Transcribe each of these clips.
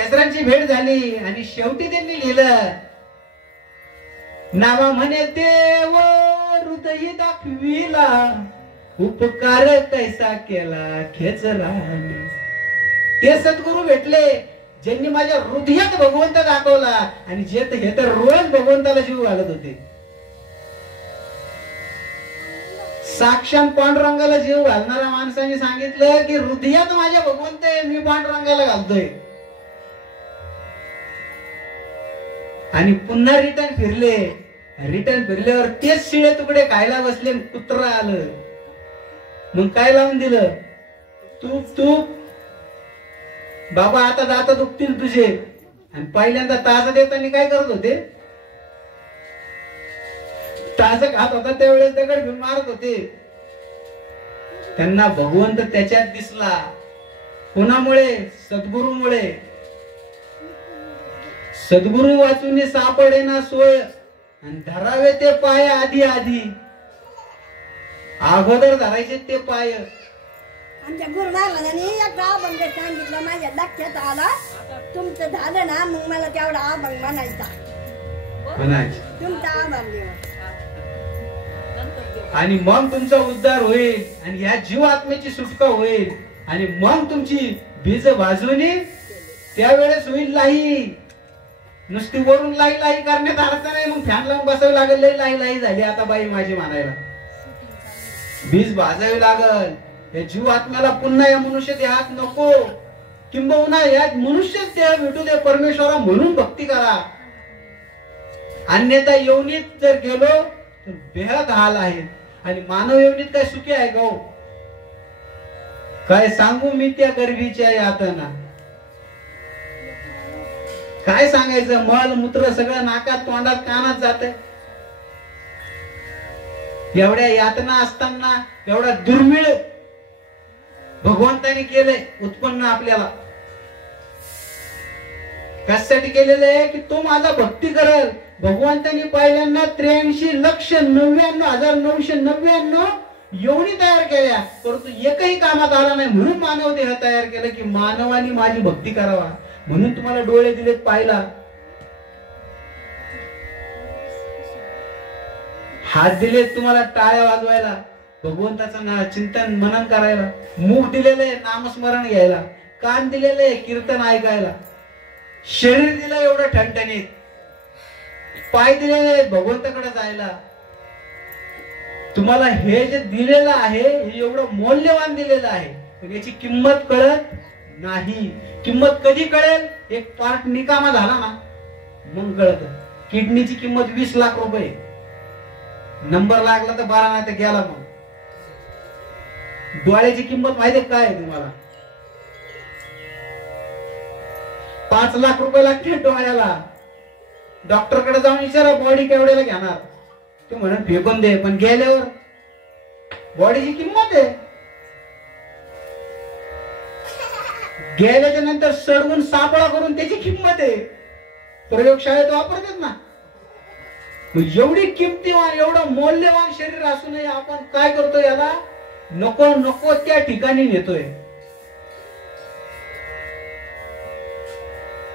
खेचरांची भेट झाली आणि शेवटी त्यांनी लिहिलं, नावा म्हणे देव हृदय दाखविला, उपकार कैसा केला खेचराने. ते सद्गुरू भेटले ज्यांनी माझ्या हृदयात भगवंत दाखवला आणि जे हे तर रोज भगवंताला जीव घालत होते. साक्षात पांडुरंगाला जीव घालणाऱ्या माणसाने सांगितलं की हृदयात माझ्या भगवंत आहे, मी पांडुरंगाला घालतोय. आणि पुन्हा रिटर्न फिरले. रिटर्न फिरल्यावर तेच शिळे तुकडे खायला बसले. कुत्रा आलं. मग काय लावून दिलं? तूप तूप. बाबा आता दात दुखतील तुझे. आणि पहिल्यांदा ताज देताना काय करत होते? ताज खात होता त्यावेळेस दगड घेऊन मारत होते. त्यांना भगवंत त्याच्यात दिसला. कोणामुळे? सद्गुरूमुळे. सद्गुरु वाचून सापडे ना सोय आणि धरावे ते पाय आधी आधी. अगोदर धरायचे ते पाय. आमच्या गुरु महाराजांनी एक अभंग सांगितलं, माझ्या लक्षात आला. तुमचं झालं ना मग मला तेवढा अभंग म्हणायचा. तुमचा अभंग आणि मग तुमचा उद्धार होईल आणि या जीव आत्म्याची सुटका होईल. आणि मग तुमची बीज बाजूनी त्यावेळेस होईल लाही. नुसती वरून लाई लाई करण्यात अर्थ नाही. मग फॅन लावून बसावी लागेल. लई लाई लाई झाली आता बाई माझी म्हणायला. बीज भाजावी लागल. या जीव आत्म्याला पुन्हा या मनुष्य देहात नको. किंबहुना या मनुष्य देह भेटू दे परमेश्वरा म्हणून भक्ती करा. अन्यथा योनीत जर गेलो तर बेहद हाल आहे. आणि मानव योनीत काय सुखी आहे गो? काय सांगू मी त्या गर्भीच्या यातना. काय सांगायचं? मल मूत्र सगळं नाकात तोंडात कानात जाते. एवढ्या यातना असताना एवढा दुर्मिळ भगवंताने केलंय उत्पन्न आपल्याला. कशासाठी केलेलं आहे? की तो माझा भक्ती करेल. भगवंतानी पहिल्यांदा 83,99,999 योनी तयार केल्या, परंतु एकही कामात आला नाही. म्हणून मानव देह तयार केलं की मानवाने माझी भक्ती करावा. म्हणून तुम्हाला डोळे दिलेत पाहिला, हात दिलेत तुम्हाला टाळ्या वाजवायला, भगवंताचं चिंतन मनन करायला. मुख दिलेले नामस्मरण घ्यायला. कान दिलेले कीर्तन ऐकायला. शरीर दिलं एवढं ठणठणीत. पाय दिलेले भगवंताकडे जायला. तुम्हाला हे जे दिलेलं आहे हे एवढं मौल्यवान दिलेलं आहे, पण याची किंमत कळत नाही. किंमत कधी कळेल? एक पार्ट निकामा झाला ना मग कळत. किडनीची किंमत 20 लाख रुपये. नंबर लागला तर 12 नाही तर गेला. मग डोळ्याची किंमत माहिती काय आहे तुम्हाला? 5 लाख रुपये लागते डोळ्याला. डॉक्टरकडे जाऊन विचारा बॉडी केवढ्याला घेणार. ते म्हणून फेकून दे. पण गेल्यावर बॉडीची किंमत आहे. गेल्याच्या नंतर सडवून सापळा करून त्याची किंमत आहे. प्रयोगशाळेत वापरतात ना. एवढी किमतीवान एवढं मौल्यवान शरीर असूनही आपण काय करतो? याला नको नको त्या ठिकाणी नेतोय.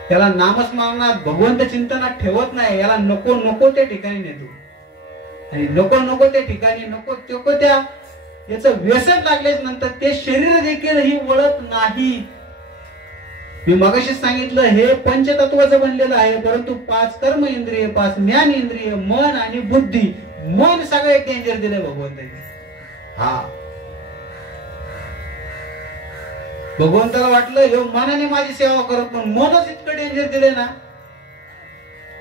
त्याला नामस्मरणात भगवंत चिंतनात ठेवत नाही. याला नको नको त्या ठिकाणी नेतो. आणि नको नको त्या ठिकाणी नको त्या याचं व्यसन लागल्याच नंतर ते शरीर देखील ही वळत नाही. मी मगाशी सांगितलं हे पंचतत्वाचं बनलेलं आहे, परंतु 5 कर्म इंद्रिय, 5 ज्ञान इंद्रिय, मन आणि बुद्धी. मन सगळं डेंजर दिलंय भगवंताने. हा, भगवंताला वाटलं हे मनाने माझी सेवा करत, पण मनच इतकं डेंजर दिले ना.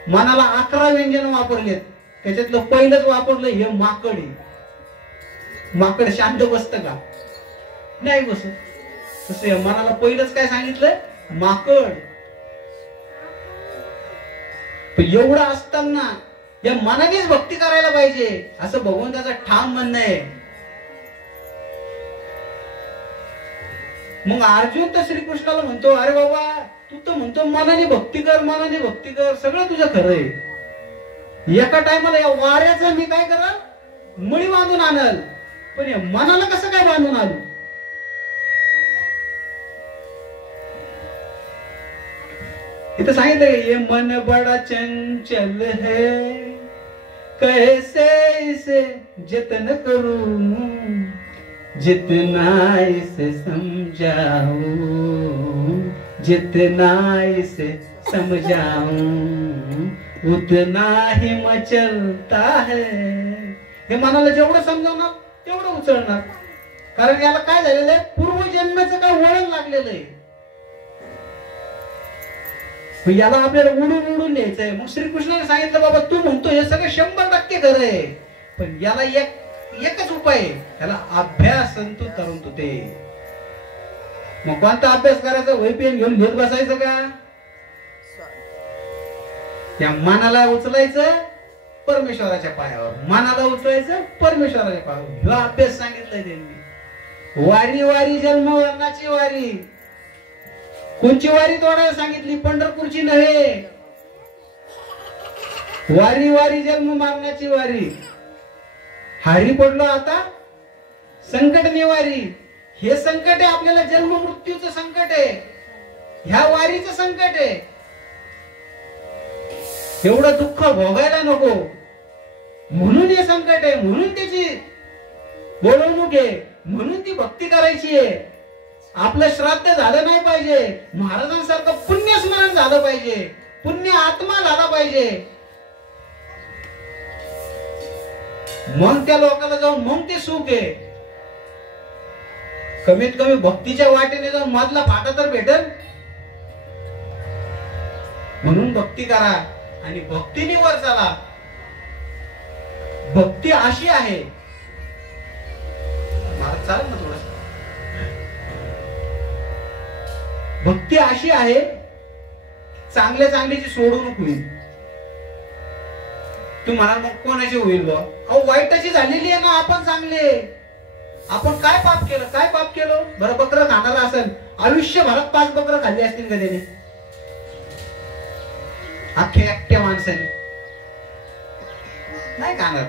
मनाला 11 व्यंजन वापरलेत. त्याच्यातलं पहिलंच वापरलं हे माकड आहे. माकड शांत बसत का? नाही बसत. तसं मनाला पहिलंच काय सांगितलंय? माकड. एवढं असताना या मनानेच भक्ती करायला पाहिजे असं भगवंताचं ठाम म्हणणं आहे. मग अर्जुन तर श्रीकृष्णाला म्हणतो, अरे बाबा तू तर म्हणतो मनाने भक्ती कर, मनाने भक्ती कर, सगळं तुझं खरं आहे. एका टायमाला या वाऱ्याचं मी काय करा मळी बांधून आणल, पण या मनाला कसं काय बांधून आणू? इथं सांगितलं ये मन बड़ा चंचल है कैसे इसे जतन करूं जितना इसे समझाऊं जितना इसे समझाऊं उतना ही मचलता है. हे मनाला जेवढं समजावणार तेवढं उचलणार. कारण याला काय झालेलं आहे, पूर्वजन्माचं काय वळण लागलेलं आहे. याला आपल्याला उडून उडून न्यायचंय. मग श्रीकृष्णाने सांगितलं बाबा तू म्हणतो हे सगळं 100% खरं आहे, पण याला एकच उपाय आहे, याला अभ्यास तू करून तू ते. मग कोणता अभ्यास करायचा? वही पेन घेऊन लिहित बसायचं का? त्या मनाला उचलायचं परमेश्वराच्या पायावर, मनाला उचलायचं परमेश्वराच्या पायावर. हा अभ्यास सांगितलाय त्यांनी. वारी वारी जन्म वर्णाची वारी. कोणची वारी तोडायला सांगितली? पंढरपूरची नव्हे. वारी वारी जन्म मरणाची वारी. हारी पडलो आता संकट निवारी. हे संकट आहे आपल्याला, जन्म मृत्यूचं संकट आहे, ह्या वारीचं संकट आहे. एवढं दुःख भोगायला नको म्हणून हे संकट आहे, म्हणून त्याची बोलवणूक आहे, म्हणून ती भक्ती करायची आहे. आपलं श्राद्ध झालं नाही पाहिजे, महाराजांसारखं पुण्य स्मरण झालं पाहिजे, पुण्य आत्मा झाला पाहिजे. मग त्या लोकांना जाऊन मग ते सुख आहे. कमीत कमी भक्तीच्या वाटेने जाऊन मधला फाटा तर भेटेल. म्हणून भक्ती करा आणि भक्तीने वर चला. भक्ती अशी आहे, चालेल ना थोडं. भक्ती अशी आहे, चांगल्या चांगल्याची सोडवणूक होईल. तू म्हणाल मग कोणाची होईल बा? अहो वाईटाची झालेली आहे ना. आपण चांगले, आपण काय पाप केलं? काय पाप केलं बरं? बकरं खाणारा असेल, आयुष्यभरात 5 बकरं खाल्ली असतील का त्याने? अख्ख्या एकट्या माणसाने नाही खाणार.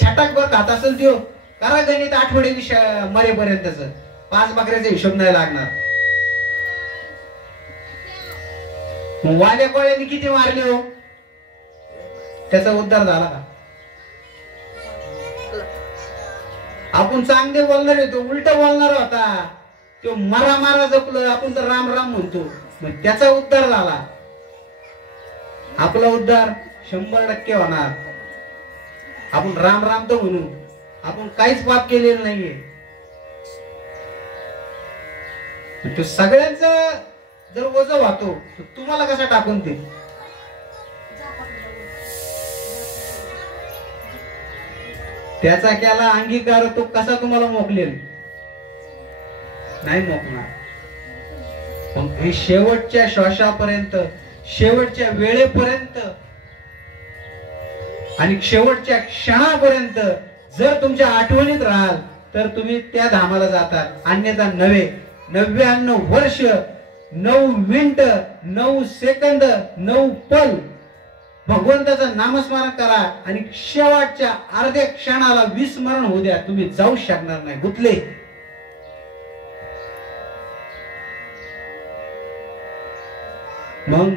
छटाक बर खात असेल त्यो, करा गणित आठवड्याची मरेपर्यंतच 5 बकऱ्याचा हिशोब नाही लागणार. वाल्या कोळ्यांनी किती मारले हो? त्याचा उद्धार झाला का? आपण चांगले बोलणार आहे, तो उलट बोलणार होता, तो मारा मारा जपलं. आपण तर राम राम म्हणतो, मग त्याचा उद्धार झाला. आपला उद्धार 100% होणार. आपण राम राम तर म्हणू, आपण काहीच पाप केलेलं नाहीये. तो सगळ्यांचं जर ओझं वाहतो, तुम्हाला कसा टाकून ते? त्याचा केला अंगीकार, तो कसा तुम्हाला मोकलेल? नाही मोकणार. पण हे शेवटच्या श्वासापर्यंत, शेवटच्या वेळेपर्यंत आणि शेवटच्या क्षणापर्यंत जर तुमच्या आठवणीत राहाल तर तुम्ही त्या धामाला जातात. अन्यथा 99 वर्ष 9 मिनिट 9 सेकंद 9 पल भगवंताचं नामस्मरण करा आणि शेवटच्या अर्ध्या क्षणाला विस्मरण होऊ द्या. तुम्ही जाऊ शकणार नाही, गुतले. मग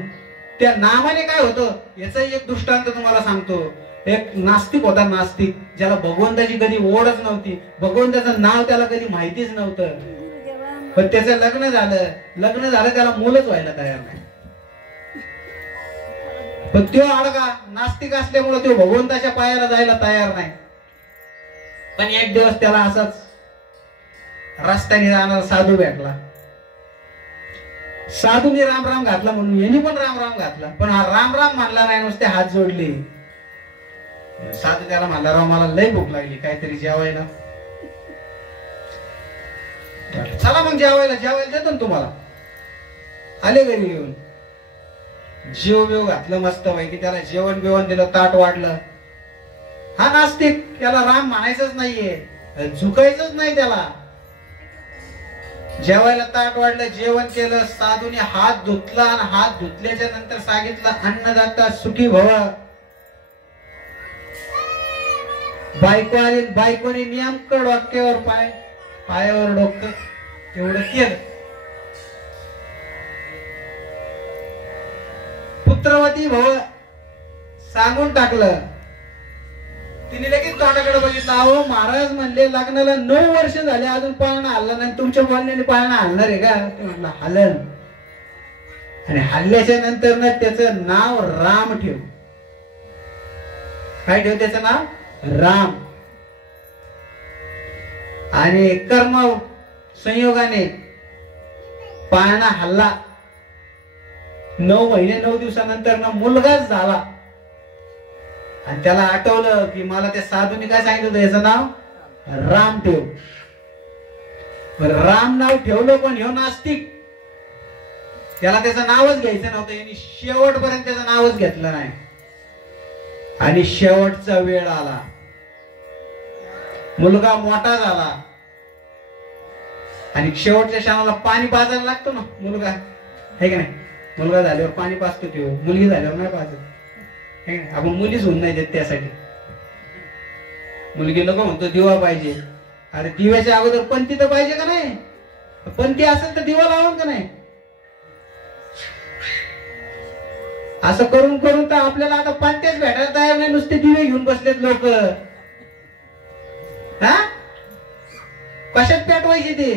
त्या नामाने काय होतं याचा एक दृष्टांत तुम्हाला सांगतो. एक नास्तिक होता, नास्तिक, ज्याला भगवंताची कधी ओढच नव्हती, भगवंताचं नाव त्याला कधी माहितीच नव्हतं. पण त्याचं लग्न झालं, त्याला मुलंच व्हायला तयार नाही. पण तो अडगा नास्तिक असल्यामुळे तो भगवंताच्या पायाला जायला तयार नाही. पण एक दिवस त्याला असाच रस्त्याने जाणारा साधू भेटला. साधूने राम राम घातला म्हणून यांनी पण राम राम घातला, पण हा राम राम म्हणला नाही, नुसते हात जोडले. साधू त्याला म्हणला, राव मला लय भूक लागली, काहीतरी जेवायला. चला मग जेवायला देतो ना तुम्हाला. आले घरी येऊन, जेव बेव घातलं मस्त पैकी, त्याला जेवण बिवण दिलं, ताट वाढलं. हा नास्तिक, त्याला राम म्हणायचंच नाहीये, झुकायचंच नाही त्याला. जेवायला ताट वाढलं, जेवण केलं. साधूने हात धुतला आणि हात धुतल्याच्या नंतर सांगितलं, अन्नदाता सुखी भव. बायकोने नेमकं डोक्यावर पायावर डोकं तेवढं केलं. पुत्रवती भव सांगून टाकलं. तिने लगेच तोंडाकडे बघितलं. अहो महाराज म्हणले लग्नाला 9 वर्ष झाले अजून पाळणा हल्ला नाही, तुमच्या बोलण्याने पाळणा हलणार आहे का? ते म्हटलं हलन. आणि हल्ल्याच्या नंतर ना त्याचं नाव राम ठेव. काय ठेव त्याचं नाव? राम. आणि कर्म संयोगाने पाळणा हल्ला. 9 महिने 9 दिवसानंतर ना मुलगाच झाला. आणि त्याला आठवलं की मला त्या साधूने काय सांगितलं होतं, याचं नाव राम ठेव. राम नाव ठेवलं पण ह्यो नास्तिक, त्याला त्याचं नावच घ्यायचं नव्हतं. यांनी शेवटपर्यंत त्याचं नावच घेतलं नाही. आणि शेवटचा वेळ आला, मुलगा मोठा झाला. आणि शेवटच्या क्षणाला पाणी पाजायला लागतो ना मुलगा, आहे की नाही? मुलगा झाल्यावर पाणी पाजतो तो, मुलगी झाल्यावर नाही पाजत. आपण मुलीच होऊन नाही देत त्यासाठी. मुलगी नको म्हणतो दिवा पाहिजे. अरे दिव्याच्या अगोदर पंथी तर पाहिजे का नाही? पंथी असेल तर दिवा लावून का नाही? असं करून करून तर आपल्याला आता पंथ्याच भेटायला तयार नाही, नुसते दिवे घेऊन बसलेत लोक. हा कशात पेटवायचे ते?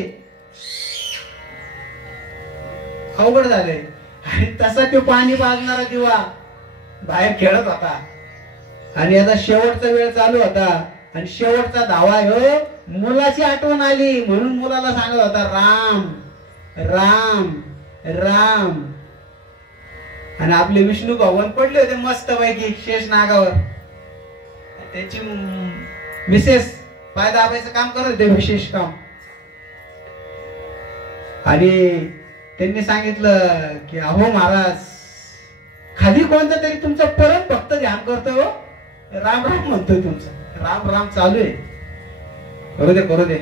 अवघड झालंय. आणि तसा तो पाणी पाजणारा दिवा बाहेर खेळत होता. आणि आता शेवटचा वेळ चालू होता. आणि शेवटचा धावा ह्यो मुलाची आठवण आली म्हणून मुलाला सांगत होता राम राम राम. आणि आपले विष्णू भगवान पडले होते मस्त पैकी शेष नागावर. त्यांची मिसेस पाय दाबायचं काम करत होते, विशेष काम. आणि त्यांनी सांगितलं की अहो महाराज, खाली कोणतं तरी तुमचं परम भक्त ध्यान करतो, राम राम म्हणतोय, तुमचं राम राम चालू आहे. करू दे करू दे,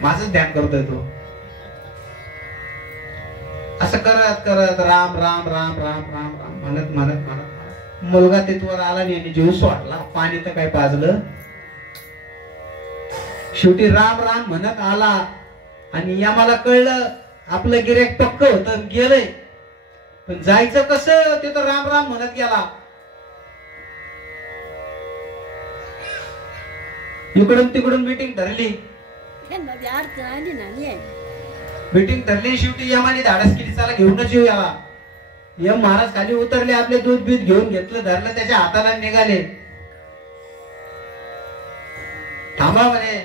माझंच ध्यान करतोय तो. असं करत करत राम राम राम राम राम राम म्हणत म्हणत म्हणत मुलगा तिथवर आला आणि जीव सोडला. पाणी तर काय पाजलं. शेवटी राम राम म्हणत आला. आणि या मला कळलं आपलं गिऱ्हाईक पक्क होतं, गेलंय. पण जायचं कसं ते तर राम राम म्हणत गेला. इकडून तिकडून मीटिंग धरली. मीटिंग धरली. शेवटी यमाने धाडस केली, चला घेऊनच येऊ याला. यम महाराज खाली उतरले, आपले दूध बीत घेऊन घेतलं, धरलं त्याच्या हाताला, निघाले. थांबा म्हणे,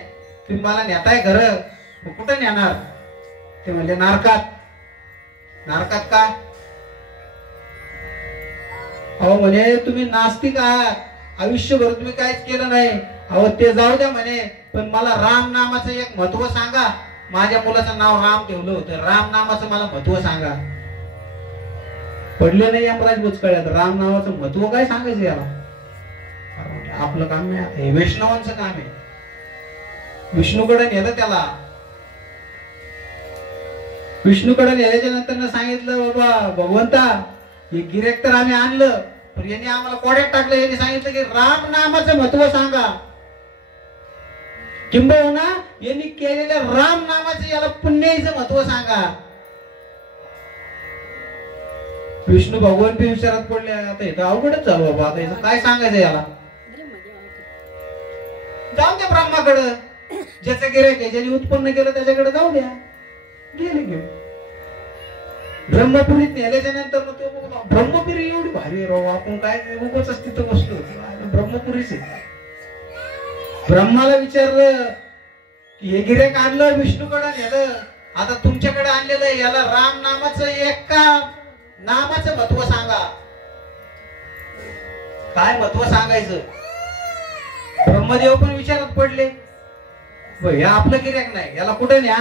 तुम्ही मला नेताय घर, कुठं नेणार? ते म्हणले नारकात. नारकात का? अहो म्हणे तुम्ही नास्तिक आहात, आयुष्यभर तुम्ही काहीच केलं नाही. अहो ते जाऊ द्या म्हणे, पण मला राम नामाचं एक महत्व सांगा. माझ्या मुलाचं नाव राम ठेवलं होतं, राम नामाचं मला महत्व सांगा. पडले नाही यमराज बुचकळ्यात. राम नावाचं महत्व काय सांगायचं याला? आपलं काम नाही, हे वैष्णवांचं काम आहे. विष्णूकडे नेलं त्याला. विष्णूकडे नेल्याच्या नंतर सांगितलं बाबा भगवंता, हे गिऱ्हाईक तर आम्ही आणलं, पण यांनी आम्हाला कोड्यात टाकलं. यांनी सांगितलं की राम नामाचं महत्व सांगा. किंबहुना यांनी केलेल्या राम नामाचं याला पुण्याचं महत्व सांगा. विष्णू भगवान बी विचारात पडले, आता हे तर अवघडच झालं बाबा, आता याचं काय सांगायचं याला? जाऊ द्या ब्रह्माकडं, ज्याचं गिऱ्हाईक आहे, ज्याने उत्पन्न केलं त्याच्याकडे जाऊ द्या. गेले घेऊन ब्रह्मपुरीत नेल्याच्या नंतर ब्रह्मपुरी एवढी भारी राहू, आपण काय उगाच तिथं बसलो. ब्रह्मपुरीच आहे. ब्रह्माला विचारलं की हे गिऱ्हाईक आणलं, विष्णूकडे नेलं, आता तुमच्याकडे आणलेलं याला राम नामाचं एका नामाचं महत्व सांगा. काय महत्व सांगायचं? ब्रह्मदेव पण विचारात पडले. हे आपलं गिऱ्हाईक नाही, याला कुठे न्या?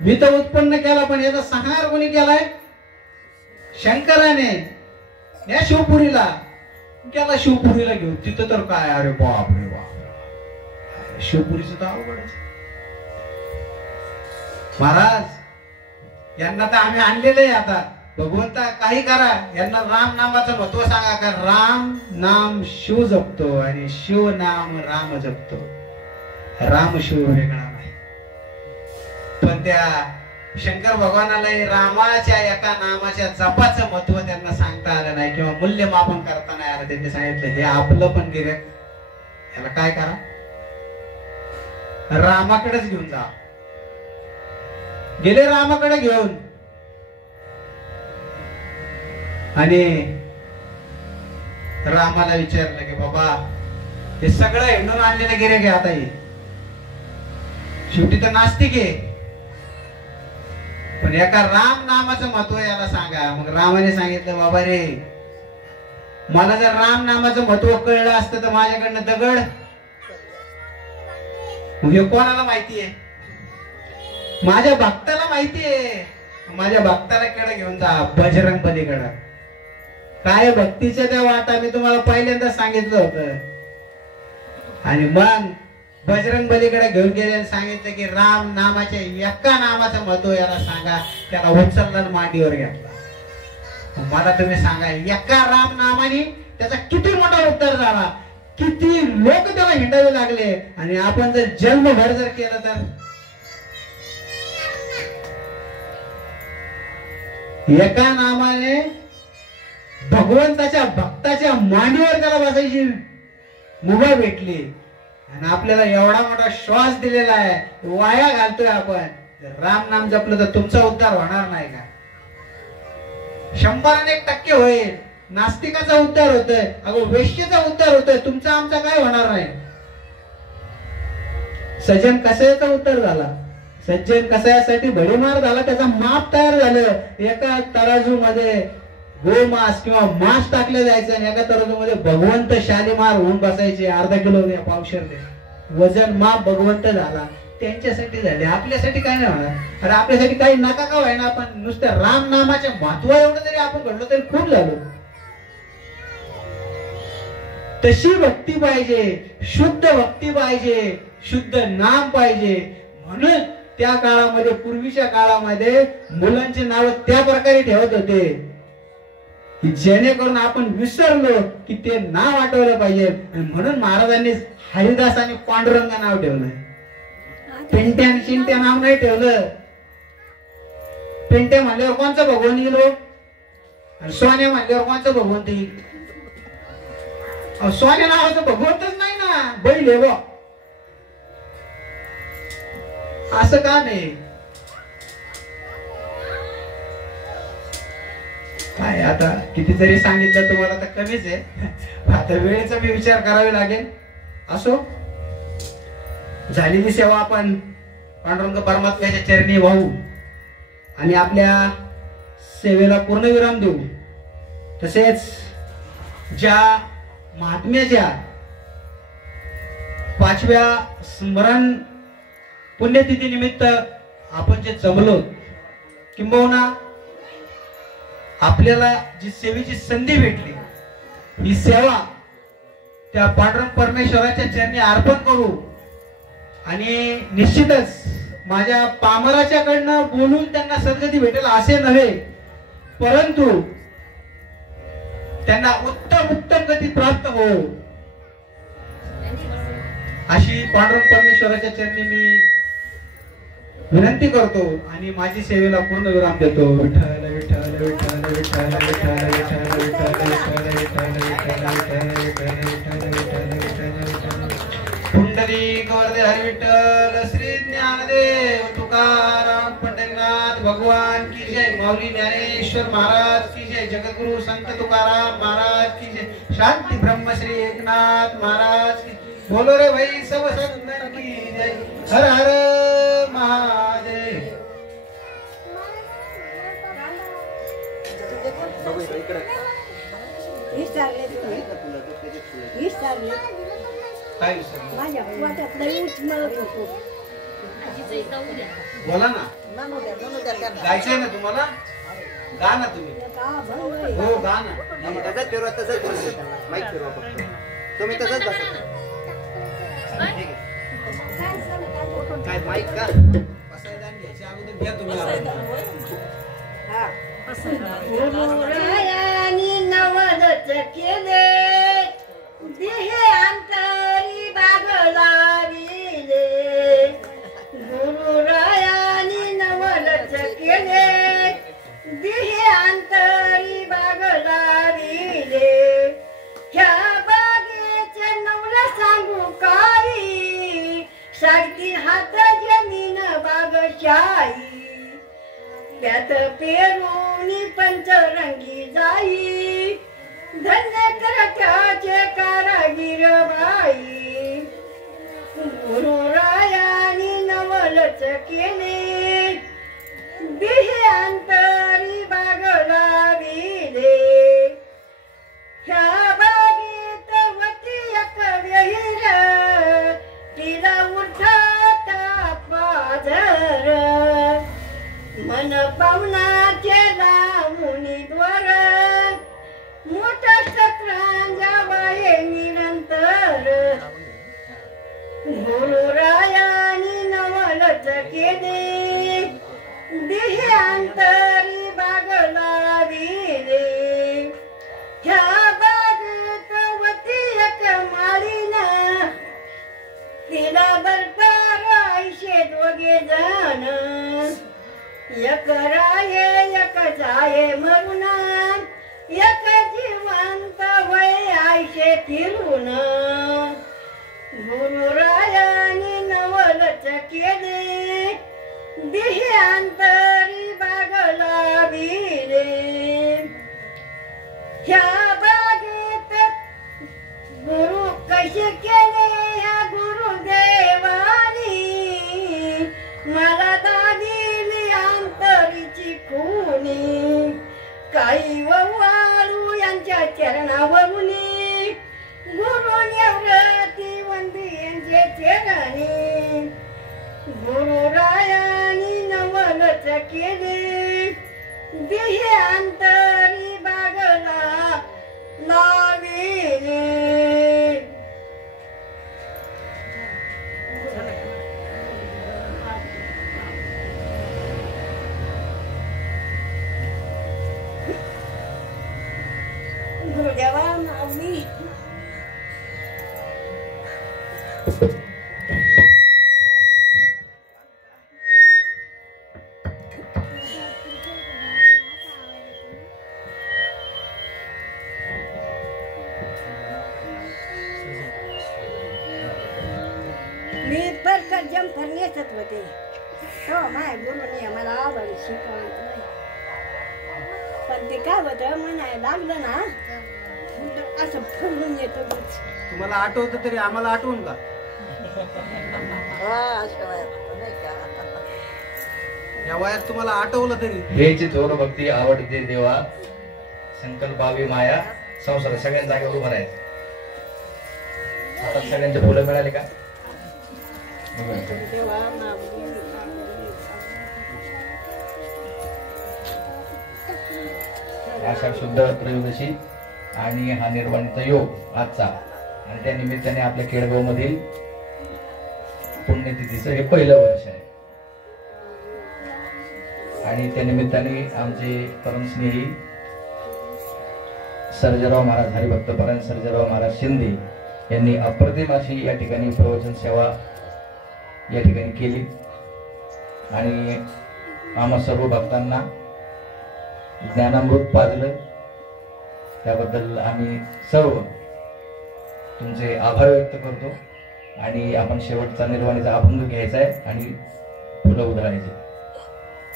मी तर उत्पन्न केला, पण याचा संहार कोणी केलाय? शंकराने. या शिवपुरीला गेला, शिवपुरीला घेऊन. तिथं तर काय, अरे बाप रे बाप, शिवपुरीचं तर अवघडच. महाराज यांना तर आम्ही आणलेलं आहे, आता भगवंता काही करा, यांना राम नामाचं महत्व सांगा. का राम नाम शिव जपतो आणि शिव नाम राम जपतो. राम शिव वेगळा नाही. पण त्या शंकर भगवानालाही रामाच्या एका नामाच्या जपाचं महत्व त्यांना सांगता आलं नाही किंवा मूल्यमापन करता नाही आलं. त्यांनी सांगितलं हे आपलं पण गिऱ्हाईक, याला काय करा, रामाकडेच घेऊन जा. गेले रामाकडे घेऊन आणि रामाला विचारलं की बाबा हे सगळं हिंडून आणलेलं गिऱ्हाईक आहे, आता हे शेवटी तर नास्तिक आहे, पण एका राम नामाचं महत्व याला सांगा. मग रामाने सांगितलं बाबा रे, मला जर राम नामाचं महत्व कळलं असतं तर माझ्याकडनं दगड. हे कोणाला माहितीये? माझ्या भक्ताला माहितीये. माझ्या भक्ताला कडे घेऊन जा, बजरंग बलीकडे. काय भक्तीच्या त्या वाटा मी तुम्हाला पहिल्यांदा सांगितलं होतं. आणि मग बजरंग बलीकडे घेऊन गेले आणि सांगितलं की राम नामाच्या एका नामाचं महत्व याला सांगा. त्याला उचललं मांडीवर घेतला. मला तुम्ही सांगा, एका राम नामाने त्याचा किती मोठा उद्धार झाला, किती लोक त्याला हिंडावे लागले. आणि आपण जर जन्मभर जर केलं तर एका नामाने भगवंताच्या भक्ताच्या मांडीवर त्याला बसायची मुभा भेटली. आणि आपल्याला एवढा मोठा श्वास दिलेला आहे, वाया घालतोय आपण. राम नाम जपलं तर तुमचा उद्धार होणार नाही का? 100% होईल. नास्तिकाचा उद्धार होतोय, अगो वेश्येचा उद्धार होतोय, तुमचा आमचा काय होणार नाही. सज्जन कसायाचा उद्धार झाला, सज्जन कसायासाठी भडीमार झाला, त्याचा माप तयार झालं. एका तराजू मध्ये गोमास किंवा मांस टाकलं जायचं आणि एका तराजू मध्ये भगवंत शालीमार होऊन बसायचे. अर्धा किलो द्या, पावशेर द्या, वजन माप भगवंत झाला. त्यांच्यासाठी झाले, आपल्यासाठी काय नाही होणार. अरे आपल्यासाठी काही नका का व्हायना, आपण नुसतं राम नामाच्या महत्व एवढं जरी आपण घडलो तरी खूप झालो. तशी भक्ती पाहिजे, शुद्ध भक्ती पाहिजे, शुद्ध नाम पाहिजे. म्हणून त्या काळामध्ये, पूर्वीच्या काळामध्ये मुलांची नाव त्या प्रकारे ठेवत होते की जेणेकरून आपण विसरलो की ते नाव आठवलं पाहिजे. आणि म्हणून महाराजांनी हरिदास आणि पांडुरंग नाव ठेवलं. पेंट्या आणि चिंट्या नाव नाही ठेवलं. पेंट्या म्हणल्यावर कोणचा भगवान येईल, आणि सोन्या म्हणल्यावर कोणचा भगवंत येईल? सोन्या नावाचं भगवंतच नाही ना, बैल आहे बा. असं का नाही? काय आता किती जरी सांगितलं तुम्हाला तर कमीच आहे. आता वेळेचा मी विचार करावे लागेल. असो, झालेली सेवा आपण पांडुरंग परमात्म्याच्या चरणी वाहू आणि आपल्या सेवेला पूर्णविराम देऊ. तसेच ज्या महात्म्याच्या 5व्या स्मरण पुण्यतिथी निमित्त आपण जे जमलो, किंबहुना आपल्याला जी सेवेची संधी भेटली, ही सेवा त्या पांडुरंग परमेश्वराच्या चरणी अर्पण करू. आणि निश्चितच माझ्या पामराच्याकडनं बोलून त्यांना सद्गती भेटेल असे नव्हे, परंतु त्यांना उत्तम उत्तम गती प्राप्त हो अशी पांडुरंग परमेश्वराच्या चरणी मी विनंती करतो आणि माझी सेवेला पूर्ण विराम देतो. विठ्ठल विठ्ठल विठ्ठल विठ्ठल विठ्ठल विठ्ठल विठ्ठल विठ्ठल विठ्ठल विठ्ठल पुंडलिक वरदे हरी विठ्ठल श्री ज्ञानदेव तुकाराम पंढरीनाथ भगवान की जय. माऊली ज्ञानेश्वर महाराज की जय. जगद्गुरु संत तुकाराम महाराज की जय. शांती ब्रह्मश्री एकनाथ महाराज की. बोलो रे भाई सब संतन की जय. हर हर महादेव. काय माझ्या पोटात लई उचमळत होतो. बोला ना, गायचंय ना तुम्हाला? गा ना तुम्ही. हो गा ना. तसंच फिरवा, तसंच माईक फिरवा फक्त. तुम्ही तसंच बसा. काय माईक का बसायला घ्यायच्या अगोदर घ्या तुम्ही. गुरुरायानी नवलच केले, देहे अंतरी बागलाविले. गुरुरायानी नवलच केले देहांतरी बागला विरे ह्या बागेत वती एक माळीन तिला बरकार आयशे दोघे जण एक राये एक जाये मरून एक जिवंत वय आयशे फिरून गुरुरायाने नवलच केले देहांतरी बागला विरे ह्या बागेत गुरु कसे केले ह्या गुरुदेवानी मला दादिली अंतरीची खुनी काही वाळू यांच्या चरणावरुनी गुरु निवृत्ती वंदी यांचे चरणी गुरुरायानी नवलच केले देहे अंतरी बागला लाविले गुरुदेवा माऊली मी परकर जंपर नेसत होते तो माय गुरुने मला आवड शिकवलं नाही पण ते काय होतं म्हणायला लागलं ना तर असं फुलून येतं बघ. तुम्हाला आठवतं तरी आम्हाला आठवून का? या वयात तुम्हाला आठवलं तरी हेची थोर भक्ती आवडते देवा संकल्पावी माया संसार सगळ्या जागेवर उभं राहायचं. आता सगळ्यांचे फुलं मिळाले का? देवा माऊली आषाढ शुद्ध त्रयोदशी आणि हा निर्वाणीचा योग आजचा आणि त्या निमित्ताने आपल्या केळगाव मधील पुण्यतिथीचं हे पहिलं वर्ष आहे आणि त्या निमित्ताने आमचे परमस्नेही सर्जेराव महाराज हरिभक्तपरायण सर्जेराव महाराज शिंदे यांनी अप्रतिम अशी या ठिकाणी प्रवचन सेवा या ठिकाणी केली आणि आम्हा सर्व भक्तांना ज्ञानामृत पाजलं. त्याबद्दल आम्ही सर्व तुमचे आभार व्यक्त करतो आणि आपण शेवटचा निर्वाणीचा अभंग घ्यायचा आहे आणि फुलं उधळायचे.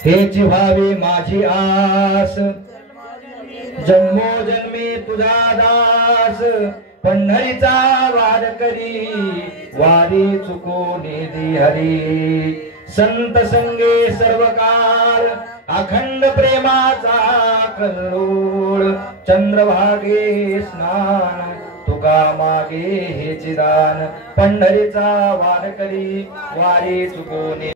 हेची व्हावी माझी आस जन्मोजन्मी तुझा दास पंढरीचा वार करी वारी चुकोनी दी हरी संत संगे सर्व काळ अखंड प्रेमाचा कल्लोळ चंद्रभागे स्नान तुका मागे हे चिदान पंढरीचा वार करी वारी चुकोनी